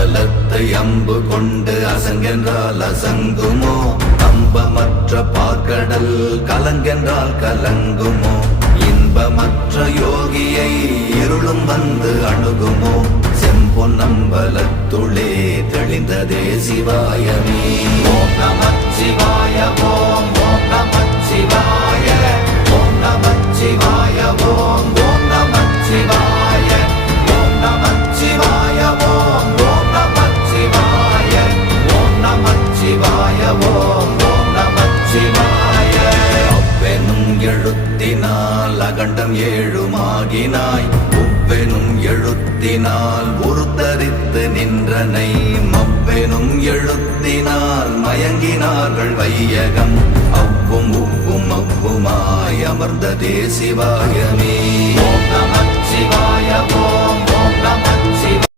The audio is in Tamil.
பலத்தை அம்பு கொண்டு அசங்கென்றால் அசங்குமோ? நம்பமற்ற பார்க்கடல் கலங்கென்றால் கலங்குமோ? இன்பமற்ற யோகியை இருளும் வந்து அணுகுமோ? செம்பொன்னம்பலத்துளே தெளிந்ததே சிவாயமே. ஓம் நமச்சிவாய ஓம் ஓம் நமச்சிவாய ஓம் நமச்சிவாய ஓம் ஓம் நமச்சிவாய ஓம் நமச்சிவாய ஓம் ஓம் நமச்சிவாய ஓம் நமச்சிவாய ஓம் ஓம் நமச்சிவாய. அவ்வெனும் எழுத்தினால் அகண்டம் ஏழுமாகினாய், உவ்வெனும் எழுத்தினால் உருத்தரித்து நின்றனை, மவ்வெனும் எழுத்தினால் மயங்கினார்கள் வையகம். அவ்வும் உவ்வும் அவ்வுமாய் அமர்ந்ததே சிவாயமே. ஓம் நமச்சிவாய ஓம் ஓம் நம